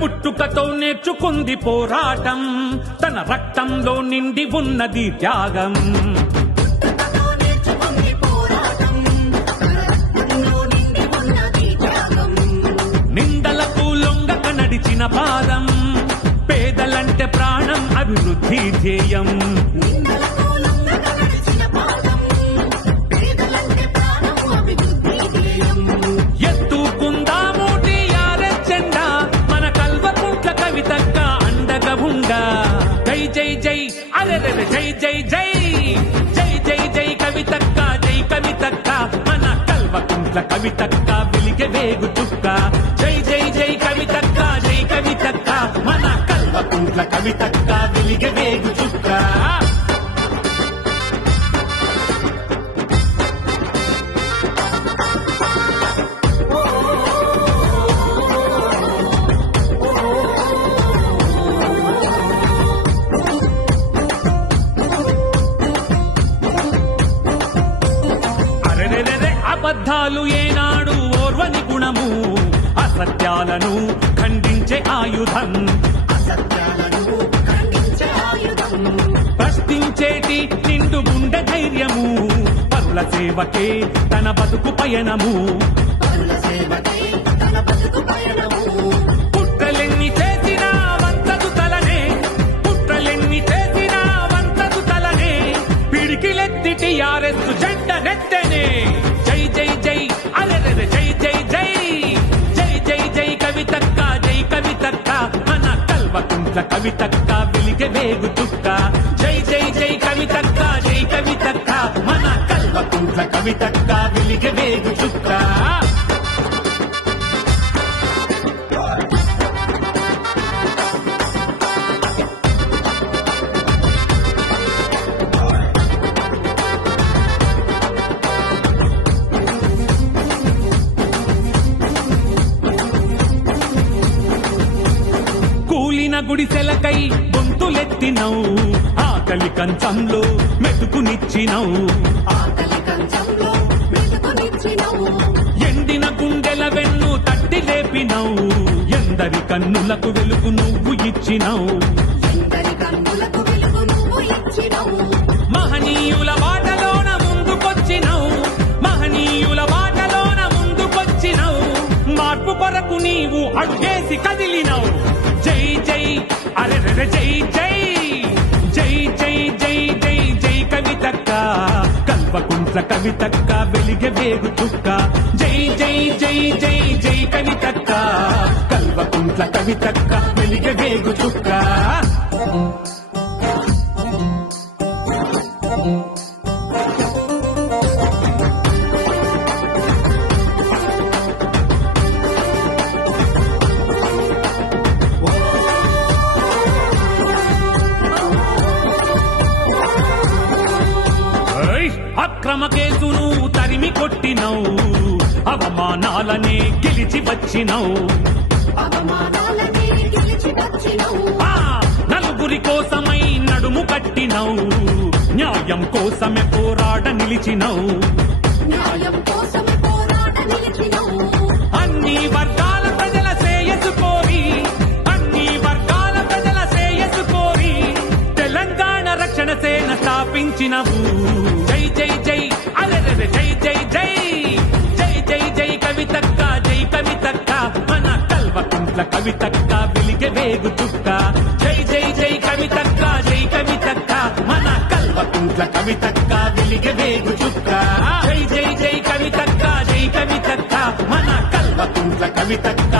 పుట్టుకతో నేర్చుకుంది పోరాటం, తన రక్తంలో నిండి ఉన్నది త్యాగం. నిందలకు లొంగక నడిచిన పాదం, పేదలంటే ప్రాణం అభివృద్ధి ధ్యేయం. ఎత్తుకుందాము టీఆర్ఎస్ జెండా, మన కల్వకుంట్ల కవితక్క అండగా ఉండా. జై జై జై అరెరె జై జై జై జై జై జై కవితక్క, జై కవితక్క, మన కల్వకుంట్ల కవితక్క వెలిగే వేగు చుక్క. జై జై జై కవితక్క, జై కవితక్క, మన కల్వకుంట్ల కవితక్క వెలిగే వేగు చుక్క. అబద్ధాలు ఏనాడు ఓర్వని గుణము, అసత్యాలను ఖండించే ఆయుధం. ప్రశ్నించేటి నిండు గుండె ధైర్యము, పరుల సేవకే తన బతుకు పయనము. కుట్రలెన్ని చేసినా వంతదు తలనే, కుట్రలెన్ని చేసినా వంతదు తలనే, పిడికిలెత్తి టీఆర్ఎస్ జెండ నెత్తెనే. జై జై జై అరెరె జై జై జై జై జై జై కవితక్క, జై కవితక్క, మన కల్వకుంట్ల కవితక్క వెలిగే వేగు చుక్క. జై జై జై కవితక్క, జై కవితక్క, మన కల్వకుంట్ల కవితక్క వెలిగే వేగు చుక్క. గుడిసెలకై గొంతులెత్తినవు, ఆకలి కంచంలో మెతుకునిచ్చినవు. ఎండిన గుండెల వెన్ను తట్టి లేపినవు, ఎందరి కన్నులకు వెలుగు నువ్వు ఇచ్చినవు. మహనీయుల బాటలోన ముందుకొచ్చినవు, మహనీయుల బాటలోన ముందుకొచ్చినవు. మార్పు కొరకు నీవు అడుగేసి కదిలినవు. జై జై అరెరె జై జై జై జై జై జై జై కవితక్క, కల్వకుంట్ల కవితక్క వెలిగే వేగు చుక్క. జై జై జై జై జై కవితక్క, కల్వకుంట్ల కవితక్క వెలిగే వేగు చుక్క. అక్రమ కేసును తరిమి కొట్టినవు, అవమానాలనే గెలిచి వచ్చినవు. నలుగురి కోసమై నడుము కట్టినవు, న్యాయం కోసమే పోరాట నిలిచినవు. అన్ని వర్గాల ప్రజల శ్రేయస్సు కోరి, అన్ని వర్గాల ప్రజల శ్రేయస్సు కోరి తెలంగాణ రక్షణ సేన స్థాపించినవు. జై జై జై అరెరె జై జై జై జై జై జై కవితక్క, జై కవితక్క, మన కల్వకుంట్ల కవితక్క వెలిగే వేగు చుక్క. జై జై జై కవితక్క, జై కవితక్క, మన కల్వకుంట్ల కవితక్క వెలిగే వేగు చుక్క. జై జై జై కవితక్క, జై కవితక్క, మన కల్వకుంట్ల కవితక్క